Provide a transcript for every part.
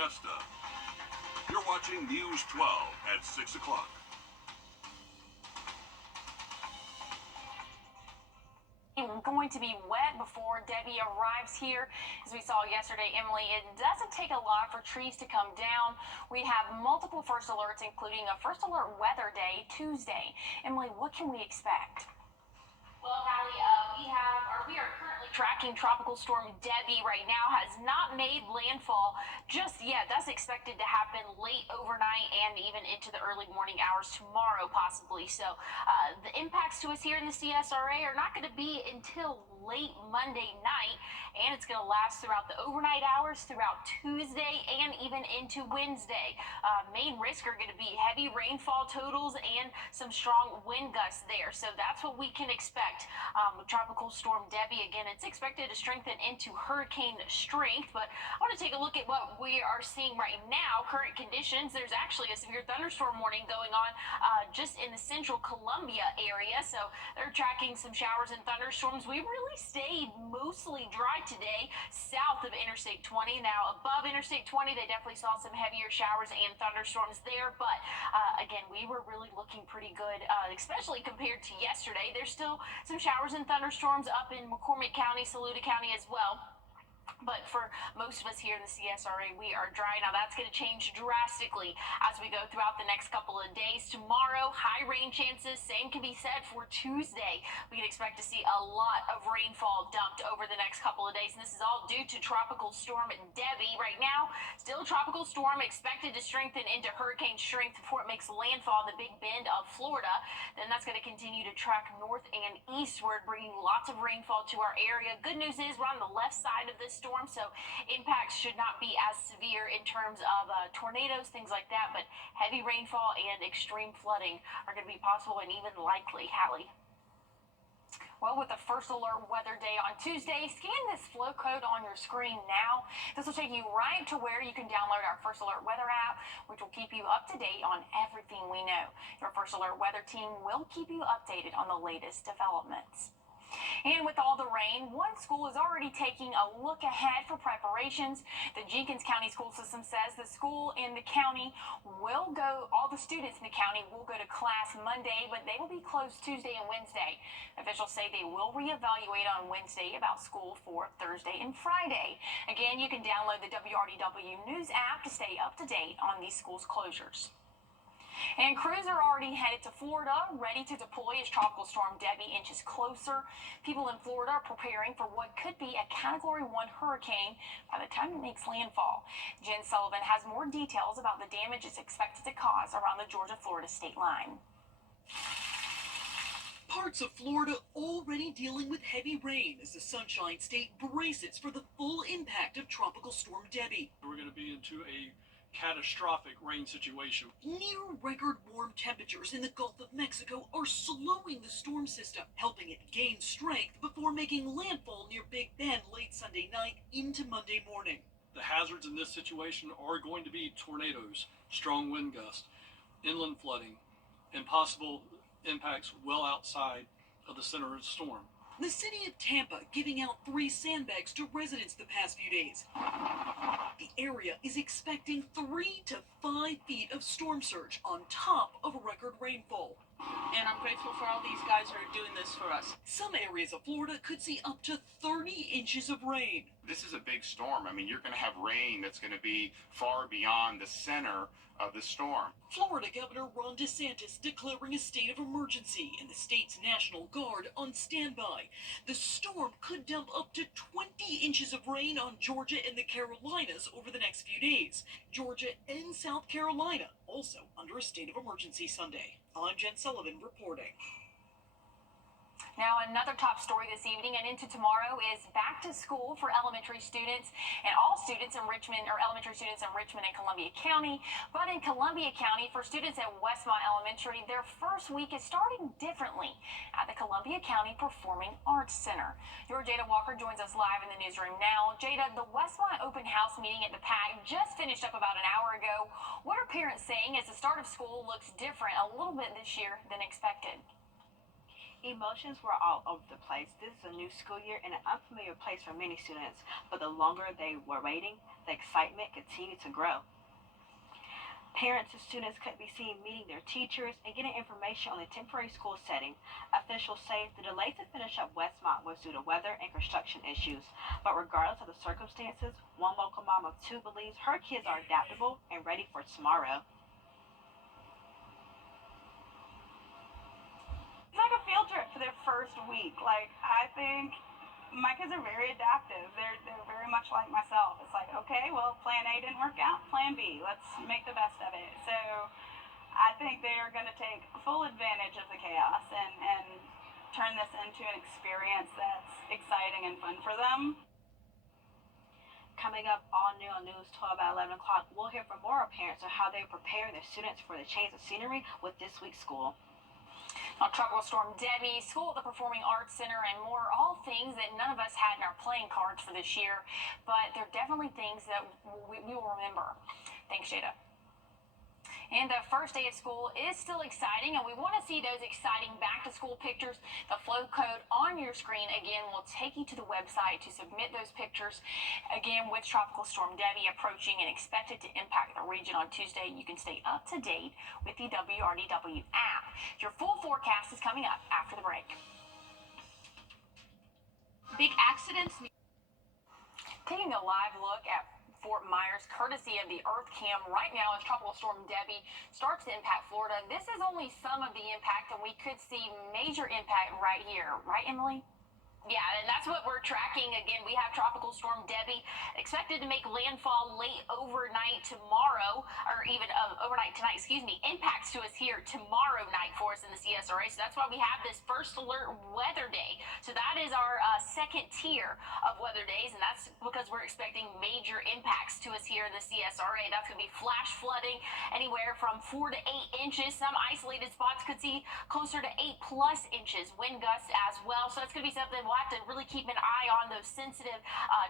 Augusta. You're watching News 12 at 6 o'clock. Going to be wet before Debbie arrives here. As we saw yesterday, Emily, it doesn't take a lot for trees to come down. We have multiple first alerts, including a first alert weather day Tuesday. Emily, what can we expect? Well, Hallie, we are currently tracking Tropical Storm Debbie right now. Has not made landfall just yet. That's expected to happen late overnight and even into the early morning hours tomorrow, possibly. So the impacts to us here in the CSRA are not going to be until late Monday night, and it's going to last throughout the overnight hours, throughout Tuesday, and even into Wednesday. Main risk are going to be heavy rainfall totals and some strong wind gusts there. So that's what we can expect. With Tropical Storm Debbie, again, it's expected to strengthen into hurricane strength, but I want to take a look at what we are seeing right now. Current conditions, there's actually a severe thunderstorm warning going on just in the central Columbia area, so they're tracking some showers and thunderstorms. We really stayed mostly dry today south of Interstate 20. Now, above Interstate 20, they definitely saw some heavier showers and thunderstorms there, but again, we were really looking pretty good, especially compared to yesterday. There's still some showers and thunderstorms up in McCormick County, Saluda County as well. But for most of us here in the CSRA, we are dry. Now, that's going to change drastically as we go throughout the next couple of days. Tomorrow, high rain chances. Same can be said for Tuesday. We can expect to see a lot of rainfall dumped over the next couple of days. And this is all due to Tropical Storm Debbie. Right now, still Tropical Storm expected to strengthen into hurricane strength before it makes landfall in the Big Bend of Florida. Then that's going to continue to track north and eastward, bringing lots of rainfall to our area. Good news is we're on the left side of this storm, so impacts should not be as severe in terms of tornadoes, things like that, but heavy rainfall and extreme flooding are going to be possible and even likely. Hallie? Well, with the first alert weather day on Tuesday, scan this flow code on your screen now. This will take you right to where you can download our First Alert Weather app, which will keep you up to date on everything we know. Your First Alert Weather team will keep you updated on the latest developments. And with all the rain, one school is already taking a look ahead for preparations. The Jenkins County School System says the school in the county all the students in the county will go to class Monday, but they will be closed Tuesday and Wednesday. Officials say they will reevaluate on Wednesday about school for Thursday and Friday. Again, you can download the WRDW News app to stay up to date on these schools' closures. And crews are already headed to Florida, ready to deploy as Tropical Storm Debbie inches closer. People in Florida are preparing for what could be a Category 1 hurricane by the time it makes landfall. Jen Sullivan has more details about the damage it's expected to cause around the Georgia-Florida state line. Parts of Florida already dealing with heavy rain as the Sunshine State braces for the full impact of Tropical Storm Debbie. We're going to be into a catastrophic rain situation. Near record warm temperatures in the Gulf of Mexico are slowing the storm system, helping it gain strength before making landfall near Big Bend late Sunday night into Monday morning. The hazards in this situation are going to be tornadoes, strong wind gusts, inland flooding, and possible impacts well outside of the center of the storm. The city of Tampa giving out 3 sandbags to residents the past few days. The area is expecting 3 to 5 feet of storm surge on top of record rainfall. And I'm grateful for all these guys who are doing this for us. Some areas of Florida could see up to 30 inches of rain. This is a big storm. I mean, you're going to have rain that's going to be far beyond the center of the storm. Florida Governor Ron DeSantis declaring a state of emergency and the state's National Guard on standby. The storm could dump up to 20 inches of rain on Georgia and the Carolinas over the next few days. Georgia and South Carolina also under a state of emergency Sunday. I'm Jen Sullivan reporting. Now, another top story this evening and into tomorrow is back to school for elementary students and all students in Richmond, or elementary students in Richmond and Columbia County. But in Columbia County, for students at Westmont Elementary, their first week is starting differently at the Columbia County Performing Arts Center. Your Jada Walker joins us live in the newsroom now. Jada, the Westmont open house meeting at the PAC just finished up about an hour ago. What are parents saying as the start of school looks different a little bit this year than expected? Emotions were all over the place. This is a new school year and an unfamiliar place for many students, but the longer they were waiting, the excitement continued to grow. Parents and students could be seen meeting their teachers and getting information on the temporary school setting. Officials say the delay to finish up Westmont was due to weather and construction issues. But regardless of the circumstances, one local mom of two believes her kids are adaptable and ready for tomorrow. It's like a field trip for their first week. Like, I think my kids are very adaptive. They're very much like myself. It's like, okay, well, plan A didn't work out. Plan B. Let's make the best of it. So I think they are going to take full advantage of the chaos and turn this into an experience that's exciting and fun for them. Coming up all new on News 12 at 11 o'clock, we'll hear from more parents on how they're preparing their students for the change of scenery with this week's school. Tropical Storm Debbie, School at the Performing Arts Center, and more, all things that none of us had in our playing cards for this year, but they're definitely things that we will remember. Thanks, Jada. And the first day of school is still exciting, and we want to see those exciting back-to-school pictures. The flow code on your screen, again, will take you to the website to submit those pictures. Again, with Tropical Storm Debbie approaching and expected to impact the region on Tuesday, you can stay up to date with the WRDW app. Your full forecast is coming up after the break. Big accidents. Taking a live look at Fort Myers, courtesy of the Earth Cam right now as Tropical Storm Debbie starts to impact Florida. This is only some of the impact, and we could see major impact right here. Right, Emily? Yeah, and that's what we're tracking. Again, we have Tropical Storm Debbie expected to make landfall late overnight tomorrow, or even overnight tonight, impacts to us here tomorrow night for us in the CSRA. So that's why we have this first alert weather day. So that is our second tier of weather days, and that's because we're expecting major impacts to us here in the CSRA. That's going to be flash flooding anywhere from 4 to 8 inches. Some isolated spots could see closer to 8+ inches. Wind gusts as well. So that's going to be something we'll have to really keep an eye on, those sensitive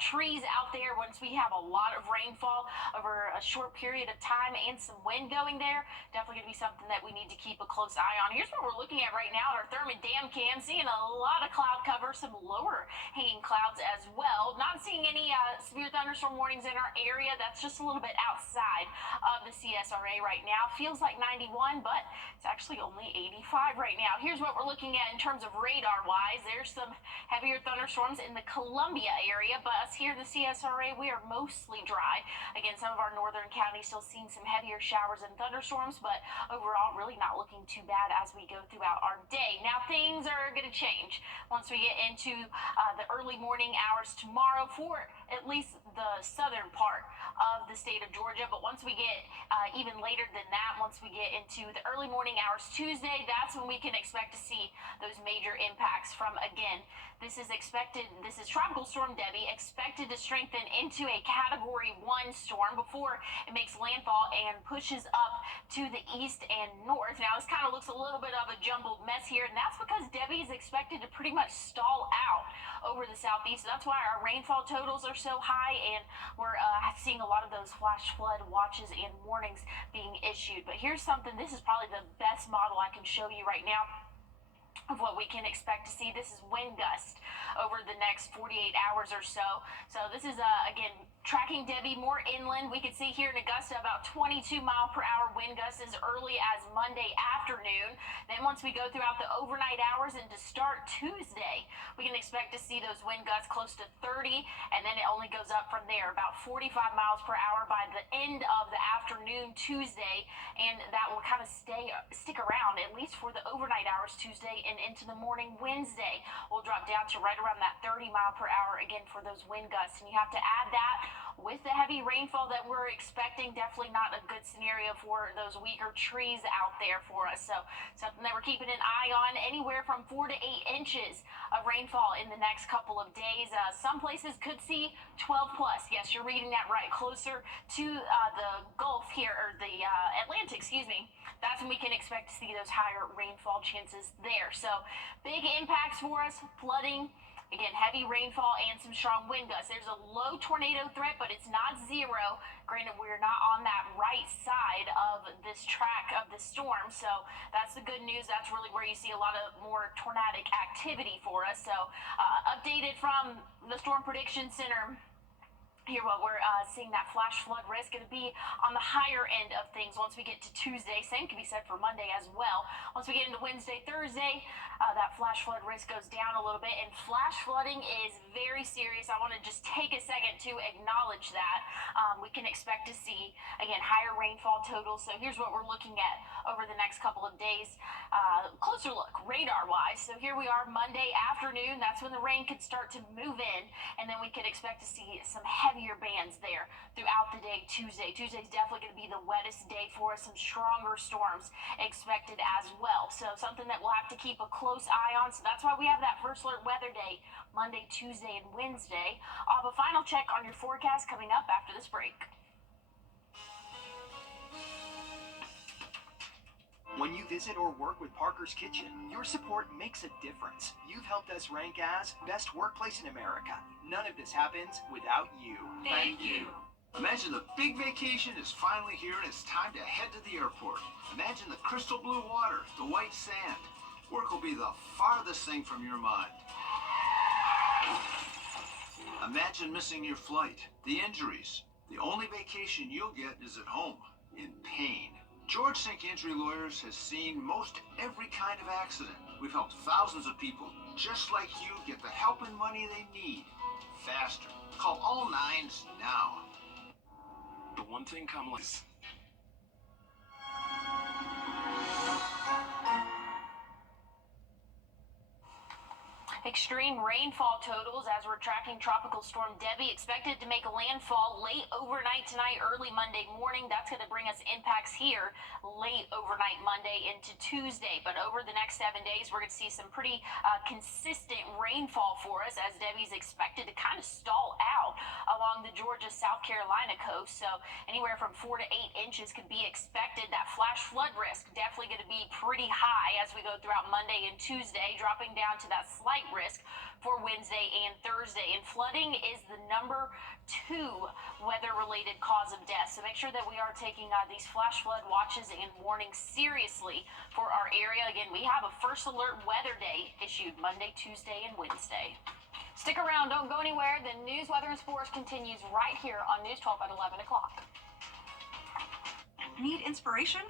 trees out there once we have a lot of rainfall over a short period of time and some wind going there. Definitely going to be something that we need to keep a close eye on. Here's what we're looking at right now, our Thermal Dam cam, seeing a lot of cloud cover, some lower hanging clouds as well. Not seeing any severe thunderstorm warnings in our area. That's just a little bit outside of the CSRA right now. Feels like 91, but it's actually only 85 right now. Here's what we're looking at in terms of radar-wise. There's some heavier thunderstorms in the Columbia area, but us here in the CSRA, we are mostly dry. Again, some of our northern counties still seeing some heavier showers and thunderstorms, but overall really not looking too bad as we go throughout our day. Now, things are going to change once we get into the early morning hours tomorrow for at least the southern part of the state of Georgia, but once we get even later than that, once we get into the early morning hours Tuesday, that's when we can expect to see those major impacts from, again, this is Tropical Storm Debbie expected to strengthen into a Category 1 storm before it makes landfall and pushes up to the east and north. Now, this kind of looks a little bit of a jumbled mess here, and that's because Debbie is expected to pretty much stall out over the southeast. So that's why our rainfall totals are so high, and we're seeing a lot of those flash flood watches and warnings being issued. But here's something, this is probably the best model I can show you right now of what we can expect to see. This is wind gust over the next 48 hours or so. So this is, again, tracking Debbie more inland. We can see here in Augusta about 22 mile per hour wind gusts as early as Monday afternoon. Then once we go throughout the overnight hours and to start Tuesday, we can expect to see those wind gusts close to 30, and then it only goes up from there, about 45 miles per hour by the end of the afternoon Tuesday, and that will kind of stick around at least for the overnight hours Tuesday and into the morning Wednesday. We'll drop down to right around that 30 mile per hour again for those wind gusts, and you have to add that with the heavy rainfall that we're expecting. Definitely not a good scenario for those weaker trees out there for us. So something that we're keeping an eye on, anywhere from 4 to 8 inches of rainfall in the next couple of days. Some places could see 12+. Yes, you're reading that right, closer to the Gulf here, or the Atlantic, That's when we can expect to see those higher rainfall chances there. So big impacts for us, flooding, again, heavy rainfall and some strong wind gusts. There's a low tornado threat, but it's not zero. Granted, we're not on that right side of this track of the storm, so that's the good news. That's really where you see a lot of more tornadic activity for us. So updated from the Storm Prediction Center Here, what we're seeing that flash flood risk going to be on the higher end of things once we get to Tuesday. Same can be said for Monday as well. Once we get into Wednesday, Thursday, that flash flood risk goes down a little bit. And flash flooding is very serious. I want to just take a second to acknowledge that. We can expect to see, again, higher rainfall totals. So here's what we're looking at over the next couple of days. Closer look, radar-wise. So here we are Monday afternoon. That's when the rain could start to move in. And then we could expect to see some heavier bands there throughout the day Tuesday. Tuesday's definitely going to be the wettest day for us. Some stronger storms expected as well. So something that we'll have to keep a close eye on. So that's why we have that first alert weather day Monday, Tuesday, and Wednesday. I'll have a final check on your forecast coming up after this break. When you visit or work with Parker's Kitchen, your support makes a difference. You've helped us rank as Best Workplace in America. None of this happens without you. Thank you. Imagine the big vacation is finally here and it's time to head to the airport. Imagine the crystal blue water, the white sand. Work will be the farthest thing from your mind. Imagine missing your flight, the injuries. The only vacation you'll get is at home, in pain. George Sink Injury Lawyers has seen most every kind of accident. We've helped thousands of people just like you get the help and money they need faster. Call all nines now. The one thing Kamala is. Extreme rainfall totals as we're tracking Tropical Storm Debbie expected to make a landfall late overnight tonight, early Monday morning. That's going to bring us impacts here late overnight Monday into Tuesday. But over the next 7 days, we're going to see some pretty consistent rainfall for us as Debbie's expected to kind of stall out along the Georgia-South Carolina coast. So anywhere from 4 to 8 inches could be expected. That flash flood risk definitely going to be pretty high as we go throughout Monday and Tuesday, dropping down to that slight risk for Wednesday and Thursday. And flooding is the number 2 weather-related cause of death. So make sure that we are taking these flash flood watches and warnings seriously for our area. Again, we have a first alert weather day issued Monday, Tuesday, and Wednesday. Stick around. Don't go anywhere. The news, weather, and sports continues right here on News 12 at 11 o'clock. Need inspiration?